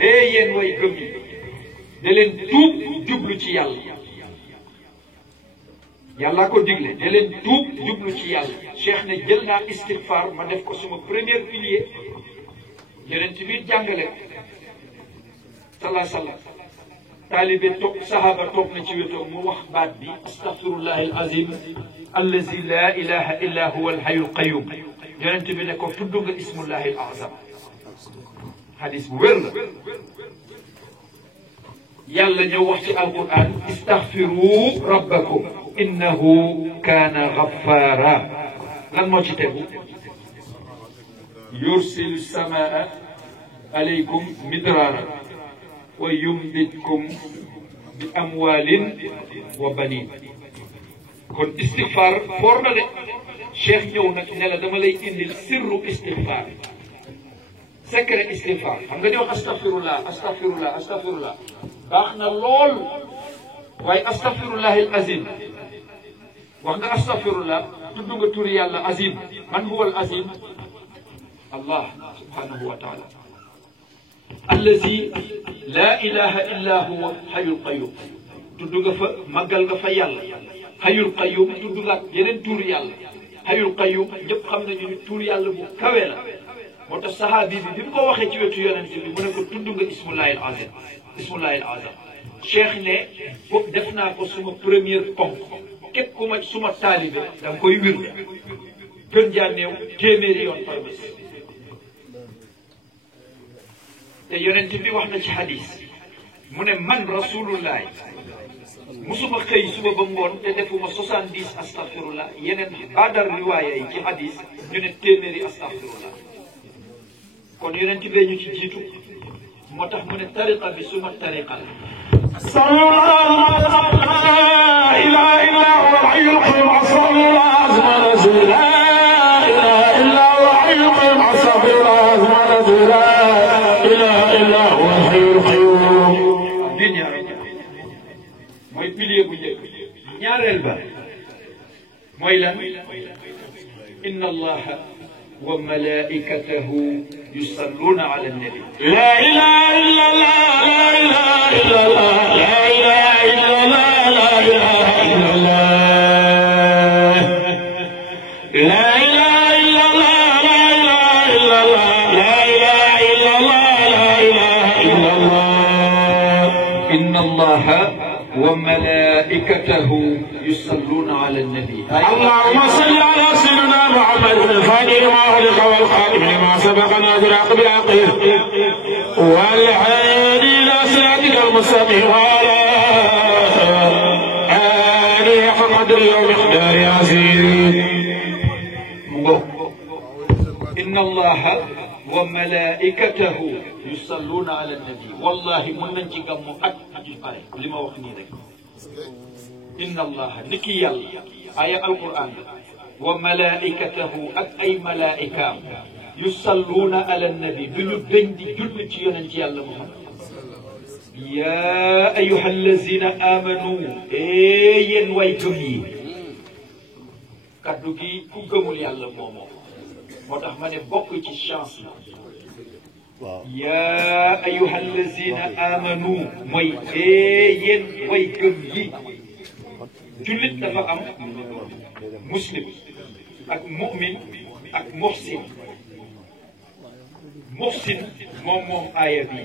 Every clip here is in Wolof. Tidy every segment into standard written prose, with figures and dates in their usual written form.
yéen way gëm yi da leen tuub jublu ci yàlla yàlla ko digle da leen tuub jublu ci yàlla cheikh ne jël naa istighfar ma def ko suma premier pilier yeneen ci biir jàngale sallallahu taalibe toog sahaba toog na ci wetoom mu wax baat bi astaghfirullahi alazim allazi la ilaha illa huwa alhayyul qayyum yonent bi ne ko tudd nga ismullahi al azam hadis bu wér la yàlla ñëw wax ci alquran istaghfiru rabbakum innahu kaana ghaffara lan moo ci tegu yursilu samaa alaykum midrara wa yumditkum bi amwalin wa banin kon istighfar foor na de cheikh ñëw nag ne la dama lay indil sirru istighfar secret istighfar xam nga di wax astaghfirullah astaghfirullah astaghfirullah baax na lool waaye astaghfirullah al azim wax nga astaghfirullah tudd nga turi yàlla azim man huwa al azim allah subhanahu wa taala allazi la ilaha illa huwa hayyul qayyum tudd nga fa màggal nga fa yàlla hayyul qayyum tudd nga yeneen turi yàlla hayyul qayyum ñëpp xam nañu ni turi yàlla bu kawe la moo tax saxaabi bi mu ko waxee ci wetu yonent bi mu ne ko tudd nga ismullahi al azam ismullahi al azam cheikh ne foofu def naa ko suma première ponk képp ku ma suma taalibe da nga koy wir gën jaa néew téeméeri yoon par bés te yonent bi wax na ci hadis mu ne man rasulullahi musuma xëy suba ba ngoon te defuma 70 astaghfirullah yeneen badar riwaaya yi ci hadis ñu ne téeméeri astaghfirullah kon yonent bee ñu ci jiitu moo tax mu ne tariqa bi suma tariqa la mooy pilier bu njëkk ñaareel ba mooy lan inna allaha wa malaikatahu yusalluna ala nabi la ilaha illa allah la ilaha illa allah la ilaha illa allah la ilaha illa allah la ilaha illa allah la ilaha illa allah la ilaha illa allah la ilaha illa allah inna allaha وملائكته يصلون على النبي اللهم صل على سيدنا محمد الفاتح لما خلق والخاتم لما سبق ناصر بالعقيد والهادي الى صراطك المستقيم وعلى اله حق قدره ومقداره عزيز ان الله وملائكته يصلون على النبي والله من نجي غمو اك لما وخني رك ان الله نكي يالله ايه القران وملائكته اك اي ملائكه يصلون على النبي بلو بندي جول تي يونت يالله محمد يا ايها الذين امنوا ين ويتوي kaddu gi ku gëmul yàlla moomoo moo tax ma ne bokk ci chance la yaa ayuha allazina amanu mooy yéen way gëm yi jullit dafa am muslim ak mu'min ak muhsin muhsin moom aaya bi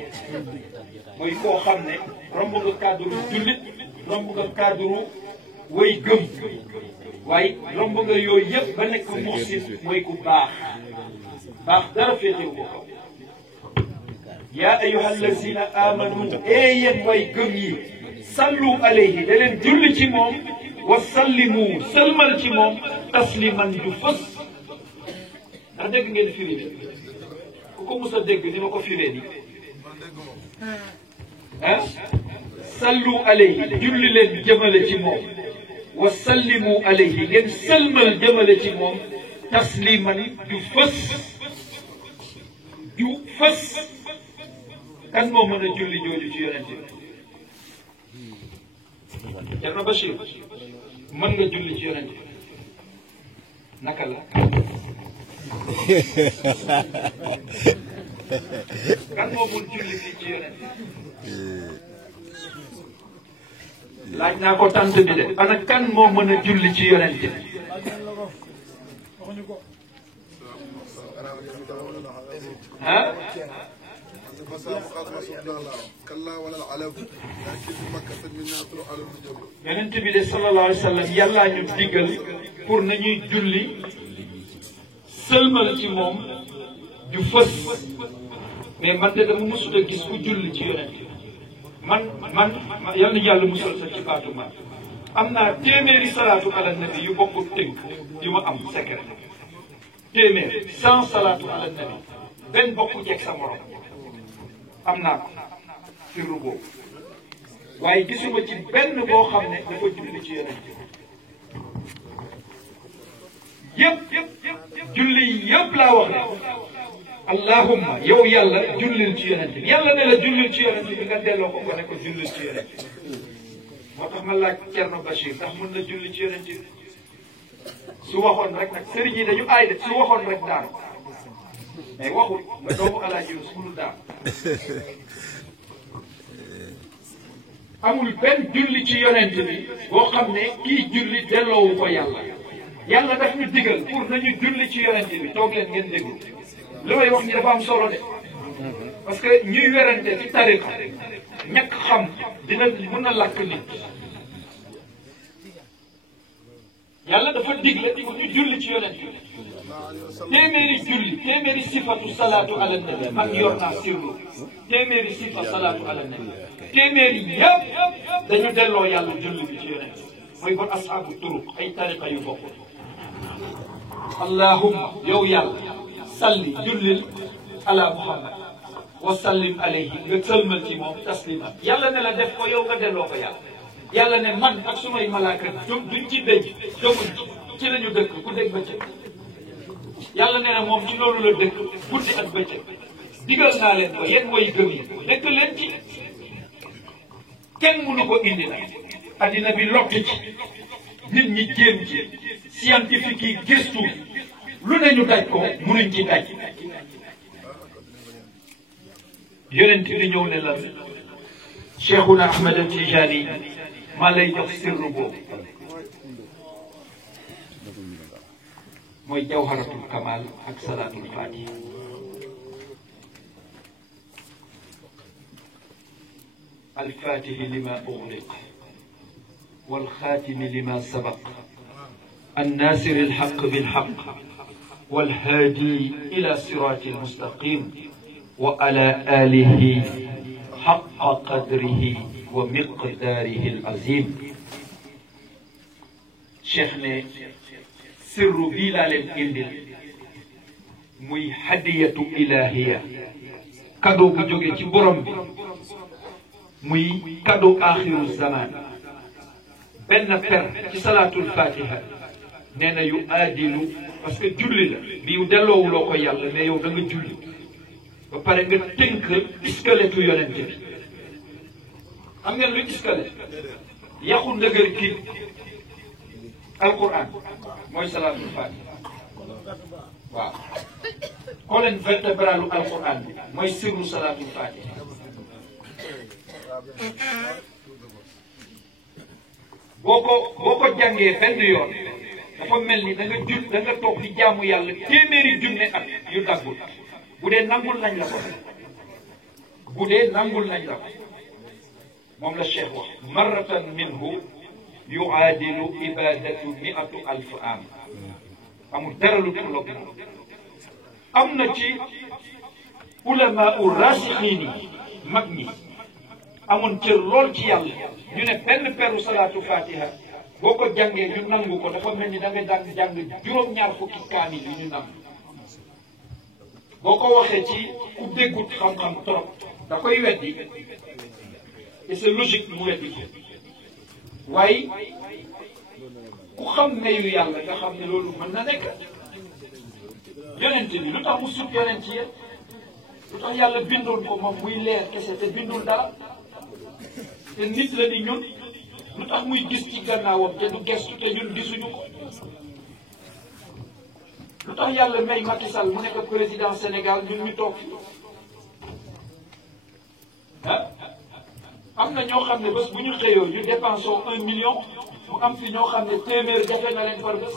mooy koo xam ne romb nga cadre jullit romb nga cadre way gëm waaye romb nga yooyu yëpp ba nekk muhsin mooy ku baax dara féetewu ko kaw yaa ayyuha allazina amanu yéen way gëm yi sallu alayhi da leen julli ci moom wa sallimu salmal ci moom tasliman ju fës ndax dégg ngeen firi bi ku ko mus a dégg ni ma ko firee ni ah sallu alayhi julli leen jëmale ci moom wa sallimu alayhi ngeen salmal jëmale ci moom tasliman ju fës kan moo mën a julli jooju ci yonent bi Cerno Bachir mën nga julli ci yonent bi naka la kan moo mun julli fii ci yonent laaj naa ko tant bi de ana kan moo mën a julli ci yonent bi ah yonent bi de sallallahu alayhi wa sallam yàllaa ñu diggal pour nañuy julli sëlmal ci moom ju fës mais man de dama mësut a gis ku julli ci yonent man yal na yàlla musal sa ci baatu man am naa téeméeri salaatu ala nabi yu bokkul tënk yu ma am secret téeméer 100 salaatu ala nabi benn bokku jeeg sa morom am naa ko firru boobu waaye gisuma ci benn boo xam ne dafa julli ci yonent yëpp julli yëpp laa wax ne allahumma yow yàlla jullil ci yonent bi yàlla ne la jullil ci yonent bi nga delloo ko ne ko jullil ci yonent bi moo tax ma laaj Thierno Bachir ndax mën na julli ci yonent bi su waxoon rek nag sëriñ yi dañu aay de su waxoon rek daan mais waxul ba doomu alaaji yu sunu daan amul benn julli ci yonent bi boo xam ne kii julli delloowu ko yàlla yàlla daf ñu digal pour nañu julli ci yonent bi toog leen ngeen déglu li may wax ni dafa am solo de parce que ñuy werante ci tariqa ñàkk xam dina mën a lakk nit yàlla dafa digle pour ñu julli ci yonent bi téeméeri sifatu salaatu ala nabi man yor naa sirlu téeméeri sifa salaatu ala nabi téeméeri yëpp dañu delloo yàlla julli bi ci yonent mooy bon ashaabu turuq ay tariqa yu bokkul allahumma yow yàlla salli jullil ala muhammad wa sallim alayhi nga sëlmal ci moom taslima yàlla ne la def ko yow nga delloo ko yàlla yàlla ne man ak sumay malaaka duñ ci béj jóguñ ci lañu dëkk ku dégg bëccëg yàlla nee na moom ci loolu la dëkk guddi ak bëccëg digal naa leen ko yéen way gëm yi nekk leen ci kenn mënu ko indi nag addina bi lott ci nit ñi jéem ci scientifique yi gëstu lu ne ñu daj ko mënuñ ci daj yonent bi ñëw ne la Cheikhuna Ahmad Tijani maa lay jox sirru boobu mooy jawharatul kamal ak salaatul fatiha alfatihi lima ughliq والخاتم لما سبق الناصر الحق بالحق والهادي إلى صراط المستقيم وعلى آله حق قدره ومقداره العظيم شيخنا سر بلال الإندل muy hadiyatu ilahiya cadeau bu jóge ci borom bi muy cadeau axiru zaman benn per ci salaatul fatiha nee na yu aadilu parce que julli la bi yu delloowuloo ko yàlla mais yow da nga julli ba pare nga tënk iskaletu yonent bi xam ngeen lu iskalet yaxu ndëgër kii alquran mooy salaatul fatiha waaw colonne vertébrale alquran bi mooy sirru salaatul fatiha boo ko jàngee benn yoon dafa mel ni da nga toog di jaamu yàlla téeméeri junne at yu daggul bu dee nangul nañ la ko moom la cheikh wax marratan minhu yuaadilu ibadatu miatu alf am amul dara lu tolloog am na ci ulama u rasixiin yi mag ñi amoon cër lool ci yàlla ñu ne benn peru salaatu fatiha boo ko jàngee ñu nangu ko dafa mel ni da nga daan jàng juróom-ñaar fukki kaamil yi ñu nangu boo ko waxee ci ku déggut xam-xam trop da koy weddi et c'est logique mu weddi ko waaye ku xam mayu yàlla nga xam ne loolu mën na nekk yonent bi lu tax mu sut yonent yi lu tax yàlla bindoon ko moom muy leer kese te bindul dara te nit la ni ñun lu tax muy gis ci gannaawam te du gestu te ñun gisuñu ko lu tax yàlla may Macky Sall mu nekk président Sénégal ñun ñu toog fi am na ñoo xam ne bés bu ñu xëyoo ñu dépensé 1 million mu am fi ñoo xam ne téeméer jafe na leen par bés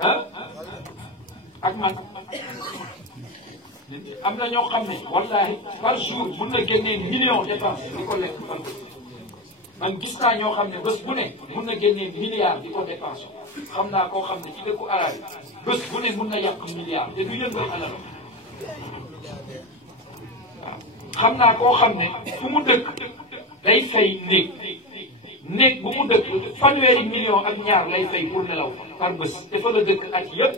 ah ak man am na ñoo xam ne wallahi par jour mun na génnee million dépense di ko lekk par bés man gis naa ñoo xam ne bés bu ne mun na génnee milliard di ko dépensé xam naa koo xam ne ci dëkku arabe bés bu ne mun na yàq milliard te du yëngal alal waaw xam naa koo xam ne fu mu dëkk day fay néeg bu mu dëkk 100 millions ak ñaar lay fay pour nelaw par bés dafa la dëkk ak yëpp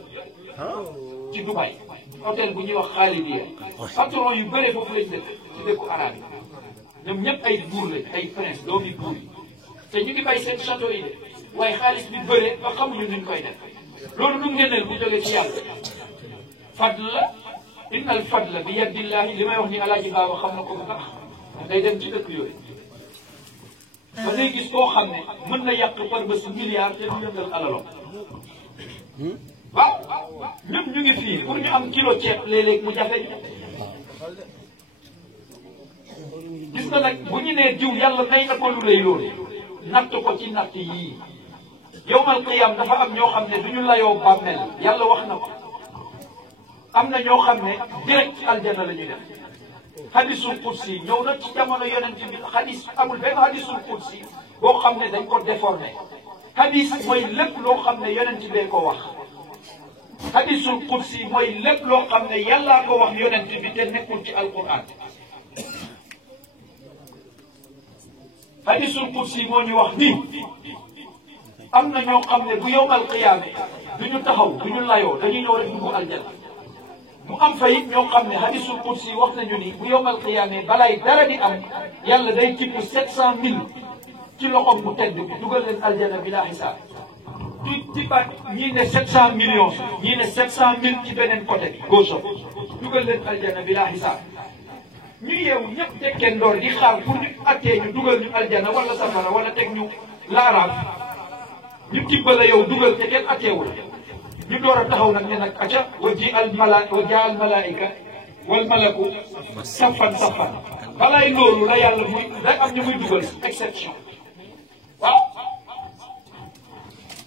ci Dubaï hôtel bu ñuy wax Khalidia patron yu bëre foofu lañ dëkk ci dëkku arabe ñoom ñëpp ay buur lañ ay prince doomi buur yi te ñu ngi bay seen château yi de waaye xaalis bi bëre ba xamuñu nuñ koy def loolu lu ngeeneel bu jógee ci yàlla fadl la inna al fadla bi yadillahi li may wax ni alaaji baaba xam na ko bu baax day dem ci dëkk yooyu ba ngay gis koo xam ne mën na yàq par bés milliard te du yëngal alaloo waaw ñun ñu ngi fii pour ñu am kilo ceeb léeg-léeg mu jafe gis nga nag bu ñu nee diw yàlla may na ko lu rëy loolu natt ko ci natt yii yowmal qiyam dafa am ñoo xam ne du ñu layoo bàmmeel yàlla wax na ko am na ñoo xam ne direct aljana la ñuy def hadisul qudsi ñëw na ci jamono yonent bi hadis amul benn hadisul qudsi boo xam ne dañ ko déformé hadis mooy lépp loo xam ne yonent bee ko wax hadisul qudsi mooy lépp loo xam ne yàllaa ko wax yonent bi te nekkul ci alquran hadisul qudsi moo ñu wax nii am na ñoo xam ne bu yowmal qiyaame du ñu taxaw du ñu layoo dañuy ñëw rek dugg aljana mu am fa it ñoo xam ne hadisul qudsi wax nañu ni bu yowmal qiyaame balay dara di am yàlla day tibb 700 000 ci loxoom bu tedd bi dugal leen aljana bi laa xisaab ci baat ñii ne 700 millions ñii ne 700 000 ci beneen côté bi gauche dugal leen aljana bi laa xisaab ñu yeewu ñëpp tekkee ndoor di xaar pour ñu attee ñu dugal ñu aljana wala safara wala teg ñu laaraaf ñu tibbala yow dugal te kenn atteewul ñu door a taxaw nag ne nag acca wa jaa al malaika wal malaku safan balaay loolu la yàlla muy day am ñu muy dugal exception waaw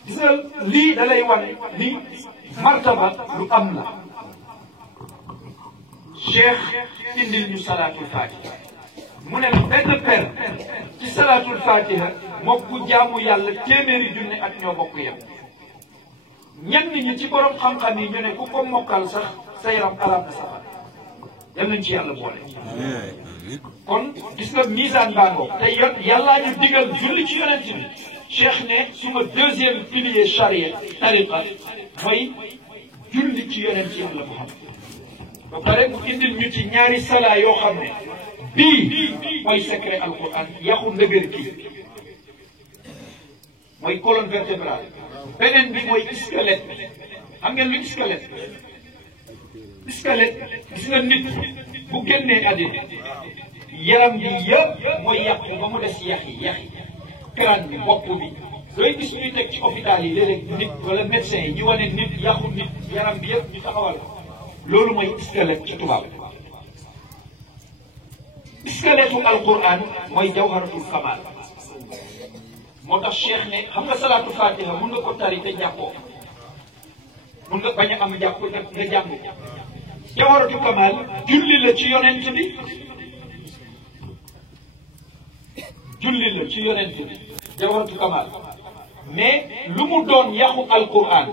gis nga lii da lay wane ni martaba lu am la cheikh indil ñu salaatul fatiha mu ne benn per ci salaatul fatiha moom ku jaamu yàlla téeméeri junne ak ñoo bokk yem ñenn ñi ci borom xam-xam yi ñu ne ku ko mokkal sax sa yaram arab na safar yal nañ ci yàlla boole kon gis nga misaan baangoo te yàllaa ñu digal julli ci yonent bi cheikh ne suma deuxième pilier charia tariqa mooy julli ci yonent yàlla Muhammad ba pare mu indil ñu ci ñaari salaa yoo xam ne bii mooy secret alquran yaxu ndëgër kii mooy colonne vertébrale beneen bi mooy squelette bi xam ngeen lu squelette gis nga nit bu génnee àddina yaram bi yëpp mooy yàqu ba mu des yax yi crâne bi bopp bi looy gis ñuy teg ci hôpital yi léeg-léeg nit wala médecin yi ñu wane nit yàqu nit yaram bi yëpp ñu taxawal ko loolu mooy squelette ci tubaab squelettu alquran mooy jawharatul kamal moo tax cheikh ne xam nga salaatul fatiha mun nga ko tari te jàppoo mun nga bañ a am jàpp nga jàng ko jawharatul kamal julli la ci yonent bi jawharatul kamal mais lu mu doon yaxu alquran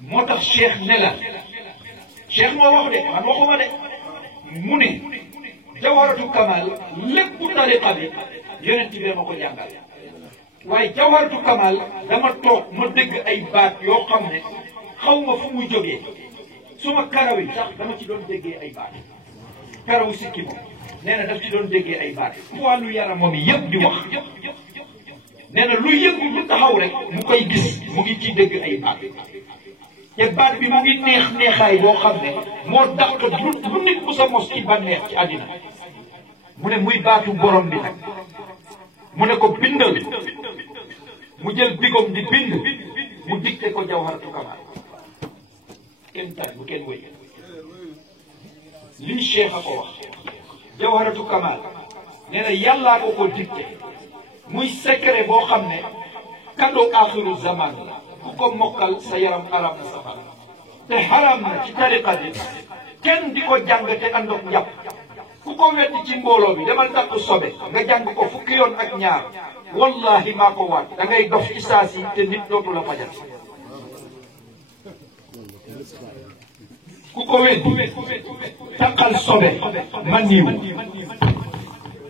moo tax cheikh ne la cheikh moo wax de man waxuma de mu ne jawharatul kamal lépp tariqa bi yonent bi ma ko jàngal waaye jawharatul kamal dama toog ma dégg ay baat yoo xam ne xaw ma fu muy jógee suma karaw yi sax dama ci doon déggee ay baat karaw sikki moom nee na daf ci doon déggee ay baat wàllu yaramam yëpp di wax nee na lu yëngu lu taxaw rek mu koy gis mu ngi ci dégg ay baat te baat bi mu ngi neexaay boo xam ne moo dàq lu nit bu sa mos ci bànneex ci àddina mu ne muy baatu borom bi nag mu ne ko bindal mu jël bigom di bind mu dicté ko jawharatul kamal kenn tar bu kenn wéy lii cheikh a ko wax jawharatu kamal nee na yàllaa ko dicté muy secret boo xam ne cadeau axiru zaman la ku ko mokkal sa yaram xaraam na safara te xaraam na ci tariqa bi kenn di ko jàng te àndoog njàpp ku ko weddi ci mbooloo bi demal takk sobe nga jàng ko fukki yoon ak ñaar wallahi maa ko waat da ngay dof ci saa si te nit dootu la fajal ku ko weddi takkal sobe man niw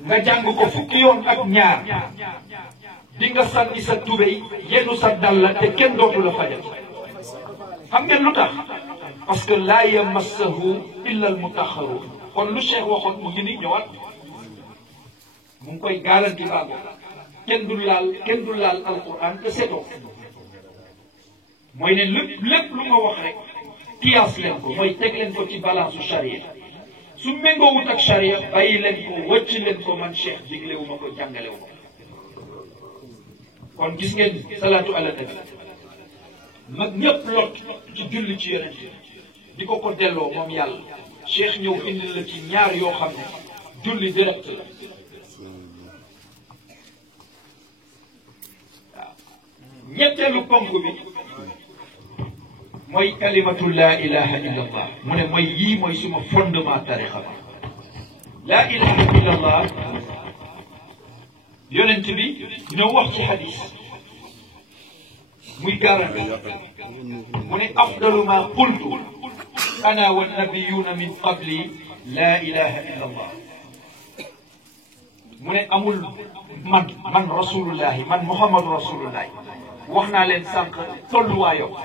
nga jàng ko fukki yoon ak ñaar di nga sànni sa tubéy yenu sa dalla te kenn dootu la fajal xam ngeen lu tax parce que laa yamassahu illa al mutaxaruun kon lu Cheikh waxoon mu ngi nii ñëwaat mu ngi koy garanti baago kenn du laal alquran te setoo mooy ne lépp lu ma wax rek kiyaas leen ko mooy teg leen ko ci balance su charia su méngoowut ak charia bàyyi leen ko wëcc leen ko man Cheikh diglewu ma ko jàngalewu ko kon gis ngeen salaatu ala nabi mag ñëpp lot ci julli ci yonent di ko delloo moom yàlla Cheikh ñëw indi la ci ñaar yoo xam ne julli direct la waaw ñetteelu ponk bi mooy kalimatu laa ilaha illa allah mu ne mooy yii mooy suma fondement tarixa ba laa ilaha illa allah yonent bi ñëw wax ci hadis muy garanti mu ne afdalu ma qultu ana wa nabiyuna min qabli laa ilaha illa allah mu ne amul man rasulullahi man muhammadu rasulullahi wax naa leen sànq tolluwaayoo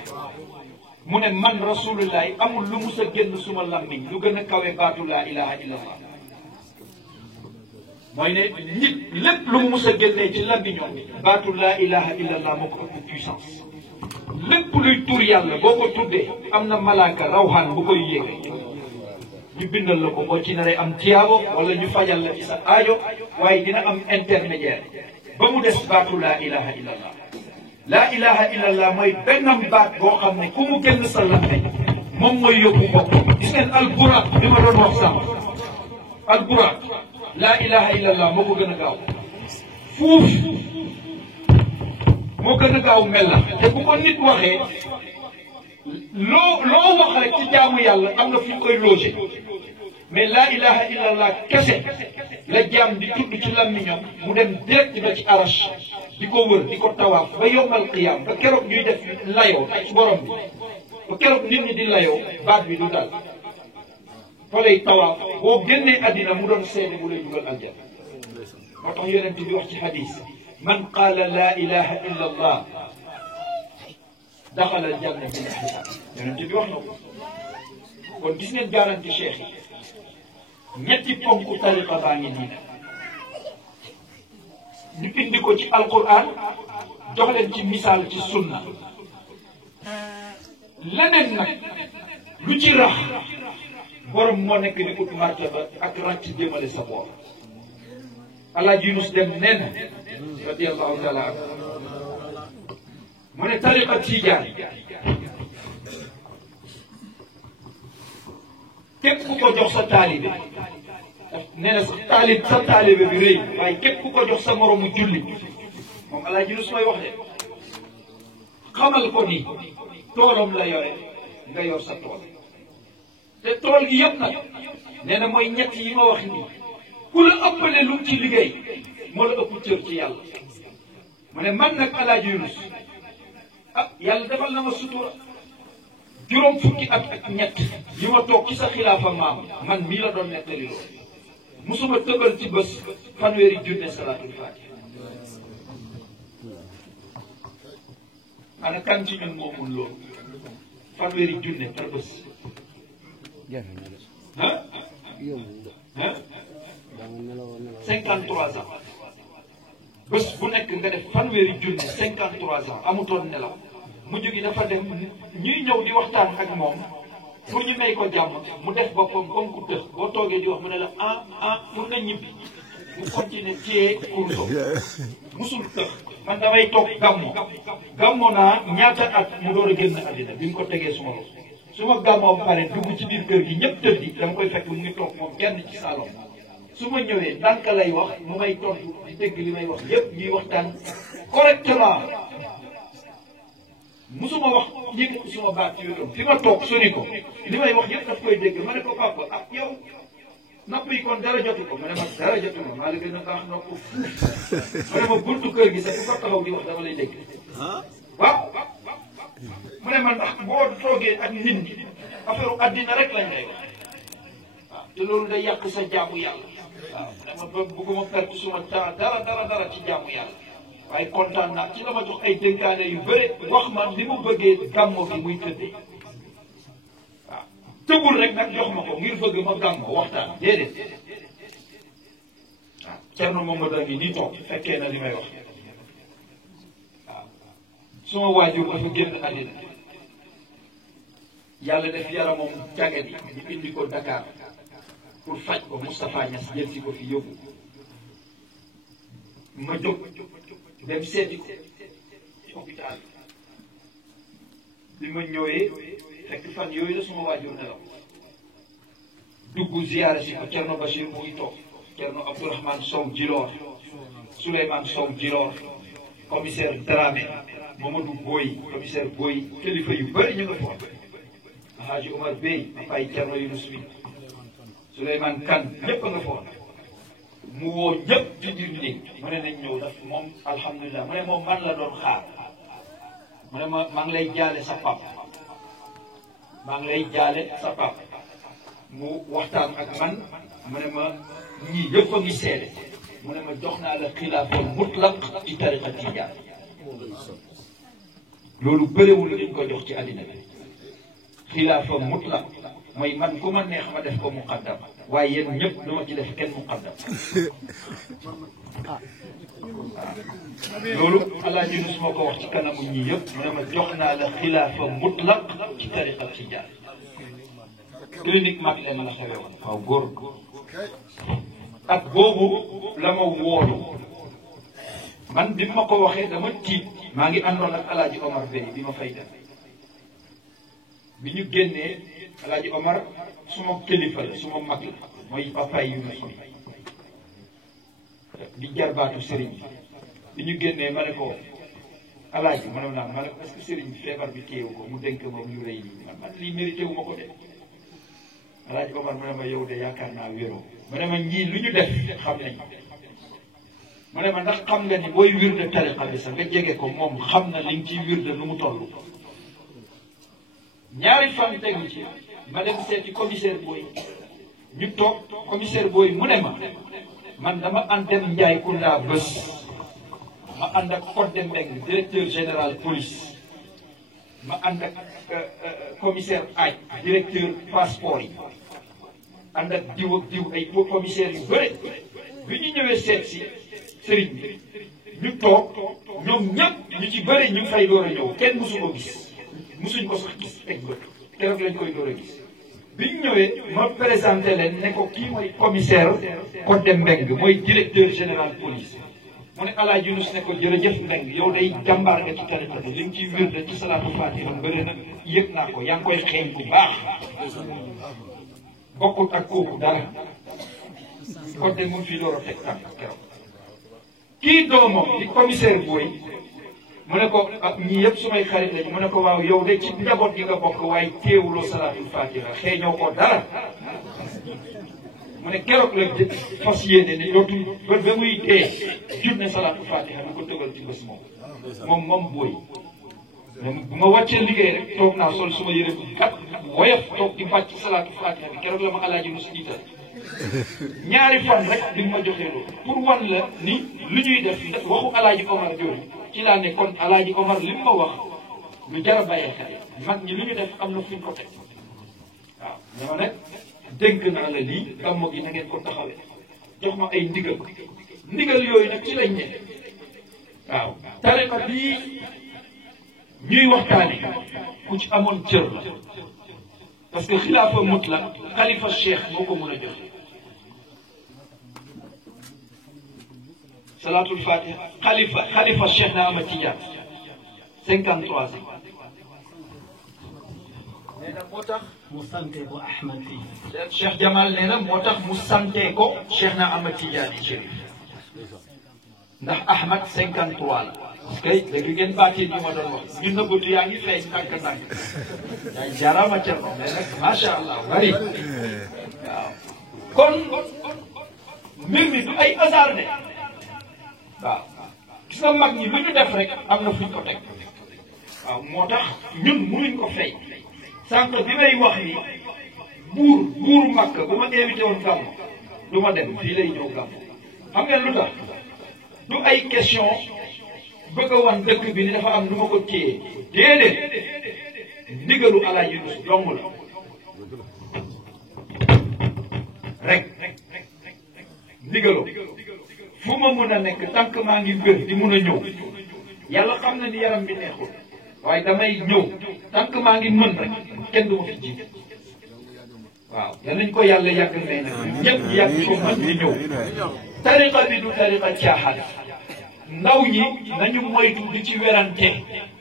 mu ne man rasulullahi amul lu mus a génn suma lammiñ lu gën a kawe baatu laa ilaha illa allah mooy ne nit lépp lu mu mus a génnee ci lammiñoom baatu laa ilaha illa allah moo ko ëpp puissance lépp luy tur yàlla boo ko tuddee am na malaaka rawxaan bu koy yéege ñu bindal la ko boo ci naree am tiyaabo wala ñu fajal la ci sa aajo waaye dina am intermédiaire ba mu des baatu laa ilaha illa allah laa ilaha illa allah mooy bennam baat boo xam ne ku mu génn sa làmmiñ moom mooy yóbbu bopp gis ngeen alburaaq bi ma doon wax sànq alburaaq laa ilaha illa allah moo ko gën a gaaw fuuf moo gën a gaaw mel la te bu ko nit waxee loo wax rek ci jaamu yàlla am na fu ñu koy loge mais laa ilaha illa allah kese la jaam di tudd ci làmmiñam mu dem direct ba ci arash di ko wër di ko tawaaf ba yombal qiyaam ba keroog ñuy def layoo ak borom bi ba keroog nit ñi di layoo baat bi du dal fa lay tawaaf boo génnee àddina mu doon seede bu lay dugal aljanna moo tax yonent bi wax ci hadis man qaala laa ilaha illa allah daxala aljanna bila xisaab yonent bi wax na ko kon gis ngeen garanti cheikh yi ñetti ponk tariqa baa ngi nii ñu indi ko ci alquran jox leen ci misaal ci sunna leneen nag lu ci rax borom moo nekk di ut martaba ak ràcc jëmale sa boor Alaaji Yunus Dem nee na radiyallahu taala anhu mu ne tariqa tijaan képp ku ko jox sa taalibe nee na sa taalibe bi rëy waaye képp ku ko jox sa moromu julli moom Alaaji Yunus may wax de xamal ko ni toolam la yore nga yor sa tool te tool gi yëpp nag nee na mooy ñett yi ma wax nii ku la ëppale lu ci liggéey moo la ëpp cër ci yàlla mu ne man nag Alaaji Yunus yàlla defal na ma sutura juróom fukki at ak ñett yi ma toog ci sa xilaafa maam man mii la doon nettali loolu musuma tëbal ci bés fanweeri junne salaatul faatiha ana kan ci ñun moomul loolu fanweeri junne par bés ah 53 ans bés bu nekk nga def fanweeri junne 53 ans amutoon nelaw mujj gi dafa dem ñuy ñëw di waxtaan ak moom pour ñu may ko jàmm mu def boppam comme ku tëx boo toogee di wax mu ne la pour nga ñibbi mu continuer téye kurso musul tëx man damay toog gàmmo naa ñaata at mu door a génn àddina bi mu ko tegee suma loxo su ma gàmmoo ba pare dugg ci biir kër gi ñëpp tëddi dama koy fekk mu ngi toog moom kenn ci salon su ma ñëwee ndànk lay wax mu may tontu di dégg li may wax yëpp ñuy waxtaan correctement musuma wax yëkkati suma baat ci wetam fi ma toog soni ko li may wax yëpp daf koy dégg ma ne ko papa ah yow nopp yi kon dara jotu ko ma ne ma dara jotu ma maa la gën a baax nopp fuuf ma ne ma buntu kër gi sax ku ko taxaw di wax dama lay dégg waaw mu ne ma ndax boo toogee ak nit ñi affaire addina rek lañ lay wax waaw te loolu day yàq sa jaamu yàlla waaw mu ne ma ba bëgguma perte suma temps dara ci jaamu yàlla waaye kontaan naa ci la ma jox ay dénkaane yu bëre wax ma ni mu bëggee gàmmo gi muy tëddee waaw tëbul rek nag jox ma ko ngir bëgg ma gàmmo waxtaan déedéet waaw Thierno Mamadou ngi nii toog fekkee na li may wax waaw suma waajur dafa génn àddina yàlla def yaramam jàngat yi ñu indi ko Dakar pour faj ko Moustapha Niass jël si ko fi yóbbu ma jóg dem seeti ko ci hôpital bi ma ñëwee fekk fan yooyu la suma waajur nelaw dugg ziyaara si ko Thierno Bachir mu ngi toog Thierno Abdourahmane Sow Djilor Souleymane Sow Djilor commissaire Dramé Mamadou Boy commissaire Boy kilifa yu bëri ñu nga fa Haji Omar Bey ma fay Thierno Yunus bi Souleymane Kane ñëpp a nga fa mu woo ñëpp ci biir néeg mu ne nañ ñëw daf moom alhamdulilah mu ne moom man la doon xaar mu ne ma maa ngi lay jaale sa pap maa ngi lay jaale sa pap mu waxtaan ak man mu ne ma ñii yëpp a ngi seede mu ne ma jox naa la xilaafa mutlaq ci tariqa tijaan loolu bëriwul liñ ko jox ci àddina bi xilaafa mutlaq mooy man ku ma neex ma def ko muqaddam waaye yéen ñëpp duma ci def kenn muqaddam loolu Alaaji Yunus moo ko wax ci kanamu ñi yëpp mu ne ma jox naa la xilaafa mutlaq ci tariqa tijaan clinique mag leen la xewe woon waaw góor ak boobu la ma woolu man bi ma ko waxee dama tiit maa ngi àndoon ak Alaaji Omar Bey bi ma fay def bi ñu génnee Alaaji Omar suma kilifa la suma mag la mooy papaay yu ma di jarbaatu sëriñ bi ñu génnee ma ne ko Alaaji ma ne ma ne ko est-ce que sëriñ bi feebar bi téewu ko mu dénk moom ñu rëy lii man lii mérité wu ma ko de Alaaji Omar mu ne ma yow de yaakaar naa wéroo mu ne ma ñii lu ñu def xam nañ mu ne ma ndax xam nga ni booy wirde tariqa bi sax nga jege ko moom xam na li nga ciy wirde nu mu toll ñaari fan tegu ci ma dem seeti commissaire Boy ñu toog commissaire Boy mu ne ma man dama dem Njaay Kunda bés ma ànd ak Codé Mbeng directeur général police ma ànd ak commissaire Aj directeur passeport yi ànd ak diw ak diw ay commissaire yu bëri bi ñu ñëwee seet si sëriñ bi ñu toog ñoom ñëpp ñu ci bëri ñu ngi fay door a ñëw kenn mësu ko gis musuñ ko sax gis teg bët keroog lañ koy door a gis bi ñu ñëwee ma présenté leen ne ko kii mooy commissaire Codé Mbeng mooy directeur général police mu ne Alaaji Yunus ne ko jërëjëf Mbeng yow day jàmbaar nga ci tariqa bi li nga ciy wirde ci salaatu fatiha bëri na yëg naa ko yaa ngi koy xeeñ bu baax bokkut ak kooku dara Codé mu ngi fii door a teg tànk keroog kii doomam di commissaire Boy mu ne ko ak ñii yëpp sumay xarit lañu mu ne ko waaw yow de ci njaboot gi nga bokk waaye teewuloo salaatul fatiha xeeñoo ko dara mu ne keroog la fas yéene ne dootul ba muy dee junne salaatul fatiha du ko tëgal ci bés moom Boy bu ma wàccee liggéey rek toog naa sol suma yëre bu gàtt woyof toog di wàcc salaatul fatiha bi keroog la ma Alaaji Yunus jiital ñaari fan rek bi ma joxee loolu pour wan la ni lu ñuy def waxu Alaaji Omar jooju ci laa ne kon Alaaji Omar li mu ma wax lu jar a bàyyi xel mag ñi lu ñu def am na fu ñu ko teg waaw dama nag dénk naa la lii gàmmo gi na ngeen ko taxawee jox ma ay ndigal yooyu nag ci lañ ne waaw tariqa bii ñuy waxtaane ku ci amoon cër la parce que xilaafa mutlaq xalifa cheikh moo ko mën a joxe salaatul fatiha xalifa cheikh na Ahmad Tidiane 53 ans moo tax mu sante ko Ahmad Tidiane. Cheikh Jamal nee na moo tax mu sante ko Cheikh na Ahmad Tidiane Chérif ndax Ahmad 53 la. parce que dëgg ngeen baatin yi ma doon wax ñun nëbbatu yaa ngi feeñ ndànk-ndànk yaa ngi jaaraama Thierno mais nag macha allah bari waaw kon mbir mi du ay hasard de waaw gis nga mag ñi lu ñu def rek am na fuñ ko teg waaw moo tax ñun mënuñ ko fay sànq bi may wax ni buur Makka bu ma invité woon gàmm du ma dem fii lay ñëw gàmm xam ngeen lu tax du ay question bëgg a wan dëkk bi ni dafa am lu ma ko téye déedéet ndigalu Alaaji Yunus dong la rek ndigalu fu ma mën a nekk tànk maa ngi wér di mun a ñëw yàlla xam na ni yaram bi neexul waaye damay ñëw tànk maa ngi mën rek kenn du ma fi jiite waaw danañ ko yàlla yàgg may nag ñëpp yàgg ko mën di ñëw tariqa bi du tariqa caaxaan ndaw ñi nañu moytu di ci werante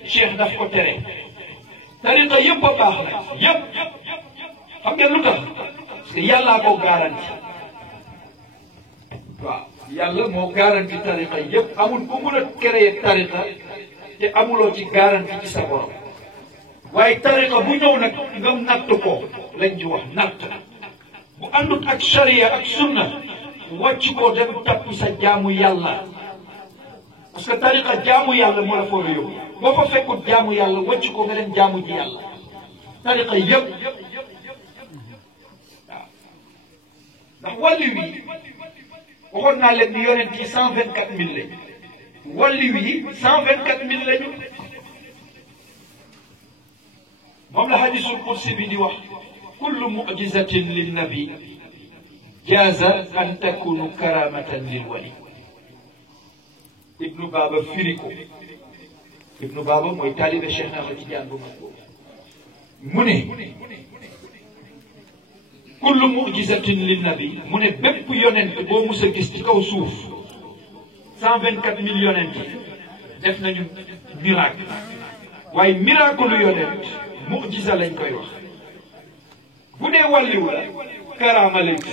cheikh daf ko tere tariqa yëpp a baax na yëpp xam ngeen lu tax parce que yàllaa ko garanti waaw yàlla moo garanti tariqa yëpp amul ku mun a créer tariqa te amuloo ci garanti ci sa borom waaye tariqa bu ñëw nag nga natt ko lañ ci wax natt bu àndut ak sharia ak sunna wàcc ko dem tapp sa jaamu yàlla parce que tariqa jaamu yàlla moo la foofu yóbbu boo fa fekkut jaamu yàlla wàcc ko nga dem jaamu ji yàlla tariqa yëpp waaw ndax wàllu wi waxoon naa leen ni yonent yi 124000 lañu wàllu wi 124000 lañu moom la hadisul qudsi bi di wax kullu mu'jizatin lin nabi jaaza an takunu karamatan lil wali Ibnu Baba firi ko Ibnu Baba mooy taalibe Cheikh na Ahmad Tidiane bu mag boobu mu ne kullu mu'jizatin lin nabi mu ne bépp yonent boo mus a gis ci kaw suuf 124000 yonent yi def nañu miracle waaye miracle yonent mu'jiza lañ koy wax bu dee wàlliw la karaama lañ ko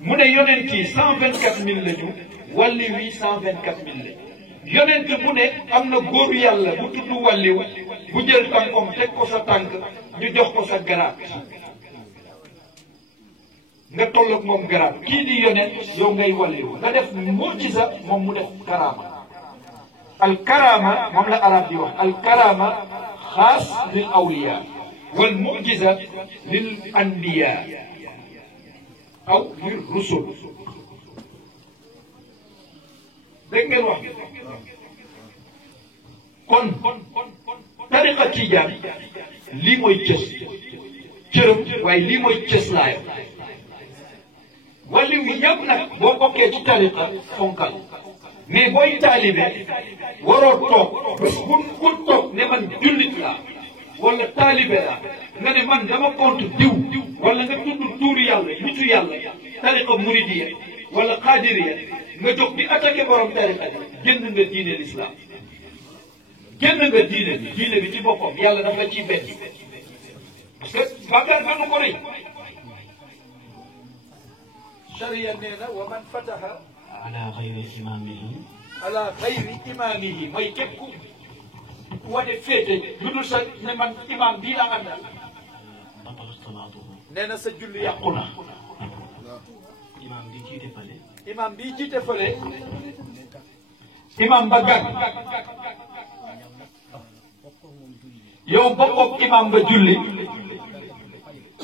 mu ne yonent yi 124000 lañu wàlliw yi 124000 lañu yonent bu ne am na góoru yàlla bu tudd wàlliw bu jël tànkoom teg ko sa tànk ñu jox ko sa garaat nga tolloog moom garaat kii di yonent yow ngay wàlliw nga def mu'jiza moom mu def karaama al karaama moom la arab di wax al karaama xaas lil awliya wal mu'jiza lil anbiya aw lir rusul dégg ngeen wax kon tariqa tijaan lii mooy cërëm waaye lii mooy cëslaayam wàllu wi ñëpp nag boo bokkee ci tariqa fonkal mais booy taalibe waroo toog bu toog ne man jullit laa wala taalibe laa nga ne man dama compte diw wala nga tudd tuuru yàlla nitu yàlla tariqa muridiya wala xaadiriya nga jóg di attaqué borom tariqa bi génn nga diine l'islam génn nga diine bi ci boppam yàlla dafa la ciy bett parce que bàkkaar gënu ko rëy sharia nee na wa man fataha ala xayri imaamihi ala xayri imaamihi mooy képp ku wane féete lu dul sa ne man imaam bii la àndal nee na sa julli yàqu na imaam bi jiite fale imaam bii jiite fële imaam ba gàgg yow boppam imaam ba julli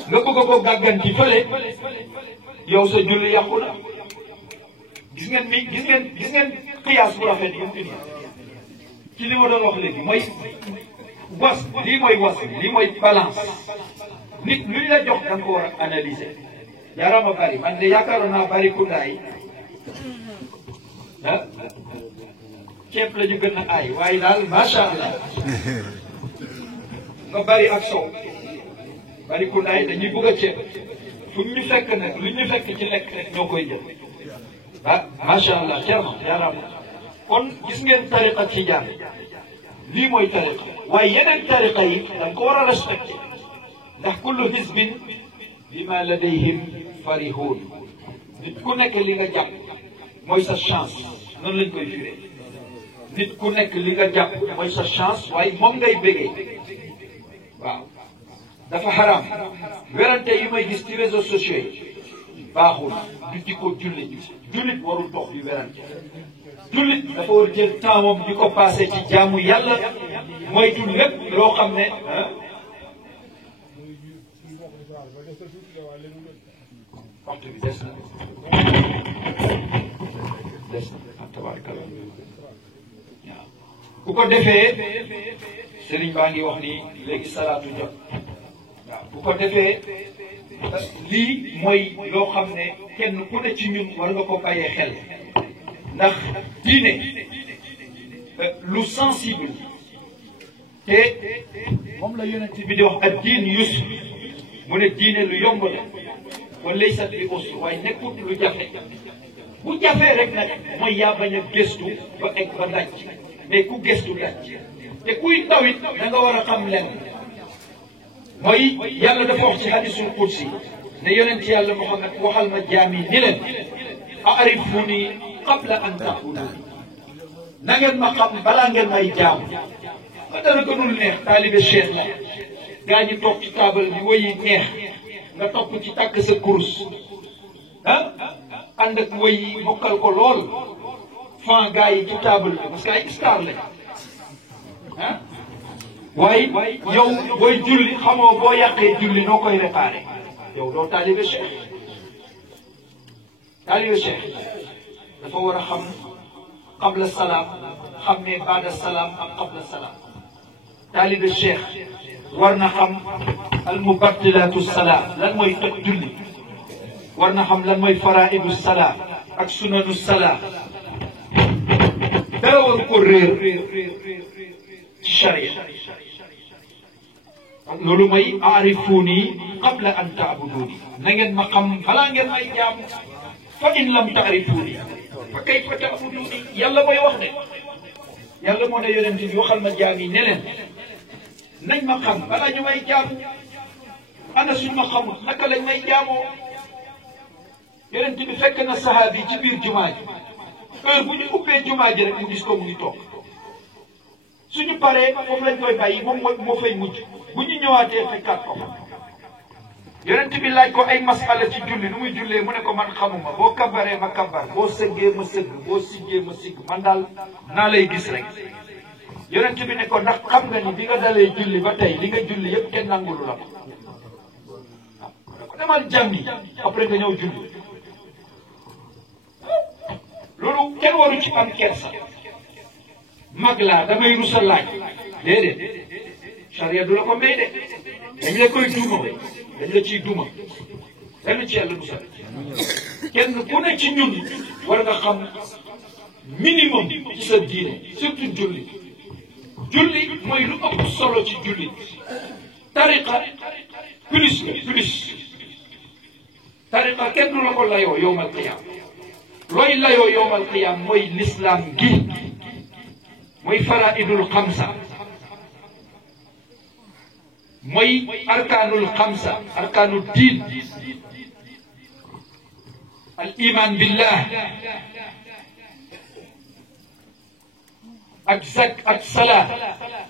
nga bëgg ko gàgganti fële yow sa julli yàqu na gis ngeen xiyaas bu rafet yi mu ci li ma doon wax léegi mooy was lii mooy was lii mooy balance nit luñ la jox da nga ko war a analyser jaaraama bari man de yaakaaroon naa bari kundaay ah ceeb la ñu gën a aay waaye daal macha allah nga bari ak sow bari kundaay dañuy bëgg a ceeb fu ñu fekk nag lu ñu fekk ci lekk rek ñoo koy jël ah macha allah Thierno jaaraama kon gis ngeen tariqa tijaan lii mooy tariqa waaye yeneen tariqa yi da nga ko war a respecté ndax kullu hizbin bima ladayhim farihun nit ku nekk li nga jàpp mooy sa chance noonu lañ koy firee nit ku nekk li nga jàpp mooy sa chance waaye moom ngay bégee waaw dafa xaraam werante yi may gis ci réseaux sociaux yi baaxul du di ko jullit warul dox di werante jullit dafa war jël temps moom di ko passé ci jaamu yàlla moytu lépp loo xam ne waxtu bi des na tabaarkalla waaw bu ko defee sëriñ baa ngi wax ni léegi salaatu jot waaw bu ko defee lii mooy loo xam ne kenn ku ne ci ñun war nga ko bàyyee xel ndax diine lu sensible te moom la yonent bi di wax ak diin yusr mu ne diine lu yomb la wa laysa bi usr waaye nekkut lu jafe bu jafee rek nag mooy yaa bañ a gëstu ba egg ba daj mais ku gëstu daj te kuy tawit da nga war a xam leen mooy yàlla dafa wax ci hadisul qudsi ne yonent yàlla Muhammad waxal ma jaam yi ni leen arifuni qabla an ta'buduni na ngeen ma xam balaa ngeen may jaamu ba dara gënul neex taalibe cheikh la gaa ñi toog ci taabal bi woyi neex nga topp ci tàkk sa kurus ah ànd ak woyi mokkal ko lool fan gaa yi ci taabal bi parce que ay star lañ ah waaye yow booy julli xamoo boo yàqee julli noo koy réparé yow doo taalibe cheikh dafa war a xam qabla salaam xam ne baada salaam ak qabla salaam taalibe cheikh war na xam al mubattilatu salaam lan mooy toj julli war na xam lan mooy faraidu salaam ak sunanu salaam dara war ko réer ci charia loolu mooy aarifuni qabla an taabuduni na ngeen ma xam balaa ngeen may jaamu fa in lam taarifuni fa kayfa taabuduni yàlla mooy wax ne yàlla moo ne yonent bi waxal ma jaam yi ne leen nañ ma xam balaa ñu may jaamu ana suñ ma xamul naka lañ may jaamoo yonent bi fekk na sahaaba yi ci biir jumaa ji heure bu ñu ubbee jumaa ji rek mu gis ko mu ngi toog suñu paree foofu lañ koy bàyyi moom moo fay mujj bu ñu ñëwaatee fekkaat ko yonent bi laaj ko ay masala ci julli nu muy jullee mu ne ko man xamuma boo kabaree ma kabar boo sëggee ma sëgg boo siggee ma sigg man daal naa lay gis rek yonent bi ne ko ndax xam nga ni bi nga dalee julli ba tey li nga julli yëpp kenn nangulu la ko ko demal jàngi après nga ñëw julli loolu kenn waru ci am kersa mag laa damay rusa laaj déedéet charia du la ko may de dañ la koy duma dañ la ciy duma dañ ci yàlla musal kenn ku ne ci ñun war nga xam minimum ci sa diine surtout julli mooy lu ëpp solo ci julli tariqa plus tariqa kenn du la ko layoo yowmal qiyam looy layoo yowmal qiyam mooy l'islam gi mooy faraidul xamsa mooy arkaanul xamsa arkaanul diin al iman billah ak salaat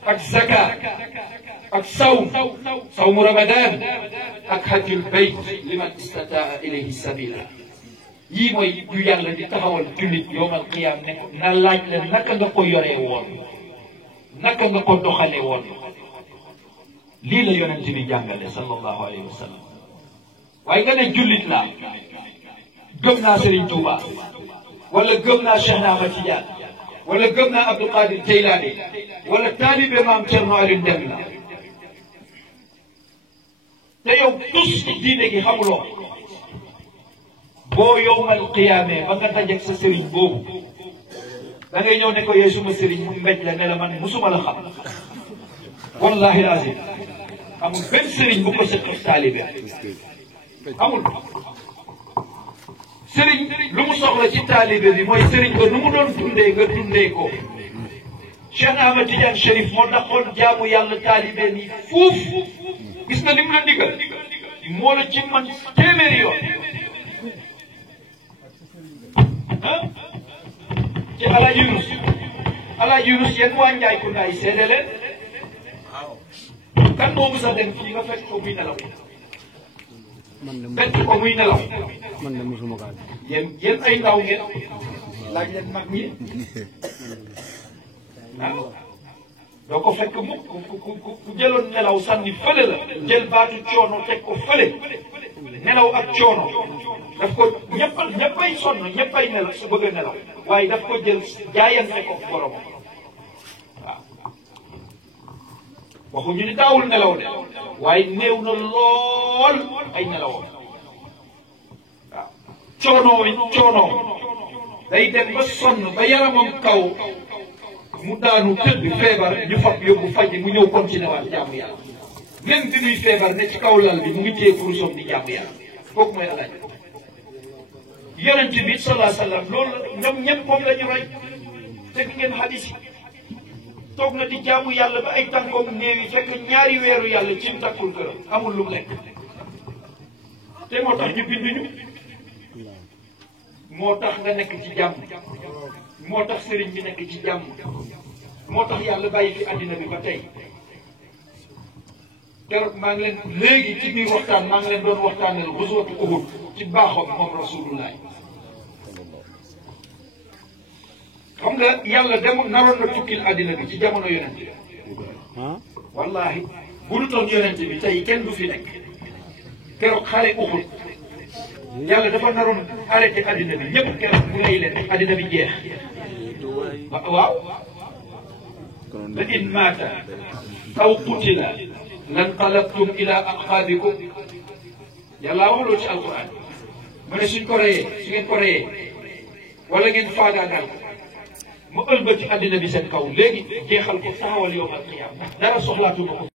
ak zakat ak sawmu ramadan ak hajjul bayt liman istataa ilayhi sabila yii mooy yu yàlla di taxawal jullit yowmal qiyaam ne ko na laaj la naka nga ko yoree woon naka nga ko doxale woon lii la yonent bi jàngale sallallahu alayhi wa sallam waaye nga ne jullit laa gëm naa Serigne Touba wala gëm naa Cheikh Ahmad Tidiane wala gëm naa Abdul Qadir Jeylaani wala taalibe maam Cerno Aliou Dem la te yow tus ci diine gi xamuloo boo yowmal qiyaamee ba nga dajeeg sa sëriñ boobu da ngay ñëw ne ko yee suma sëriñ mu mbéj la ne la man musuma la xam wallahi lazim amul benn sëriñ bu ko sëq taalibe amul sëriñ lu mu soxla ci taalibe bi mooy sëriñ ko nu mu doon dundee nga dundee ko Cheikh Ahmad Tidiane Chérif moo taxoon jaamu yàlla taalibe ni fuuf gis nga li mu la digal moo la ci man téeméeri yoon ah ci Alaaji Yunus yéen waa Njaay ku ndaay seede leen kan boobu sax dem fii nga fekk ko muy nelaw fekk ko muy nelaw man de mosuma kaa yéen ay ndaw ngeen laaj leen mag ñi waaw doo ko fekk mu ku jëloon nelaw sànni fële la jël baatu coono teg ko fële nelaw ak coono daf ko ñëppay sonn ñëppay nelaw su bëgg a nelaw waaye daf ko jël jaayante ko borom waaw waxuñu ni daawul nelaw de waaye néew na lool ay nelawam waaw coono day dem ba sonn ba yaramam kaw mu daanu tëdd feebar ñu fab yóbbu faj mu ñëw continué waat jaamu yàlla même bi muy feebar ne ci kaw lal bi mu ngi téye kurusam di jaamu yàlla kooku mooy Alaaji yonent bi sallallahu alayhi wa sallam loolu ñoom ñëpp moom la ñu roy dégg ngeen xadis yi toog na di jaamu yàlla ba ay tànkoom néew yi fekk ñaari weeru yàlla ci takkul këram amul lu mu lekk te moo tax ñu binduñu moo tax nga nekk ci jàmm moo tax sëriñ bi nekk ci jàmm moo tax yàlla bàyyi fi àddina bi ba tey keroog maa ngi leen léegi ci biir waxtaan maa ngi leen doon waxtaanal guswatu Uhud ci baaxoom moom rasulullah xam nga yàlla demul naroon na tukkil àddina bi ci jamono yonent bi wallahi bu du toon yonent bi tey kenn du fi nekk keroog xare Uhud yàlla dafa naroon arrêté àddina bi ñëpp keroog mu lay leen àddina bi jeex waaw la in maata aw qutila lanqalabtum ila aqaabikum yàlla wax loolu ci alquran mu ne suñ ko reyee su ngeen ko reyee wala ngeen faagaagal mu ëlbati àddina bi seen kaw léegi jeexal ko taxawal yowmal qiyaama dara soxlaatuma ko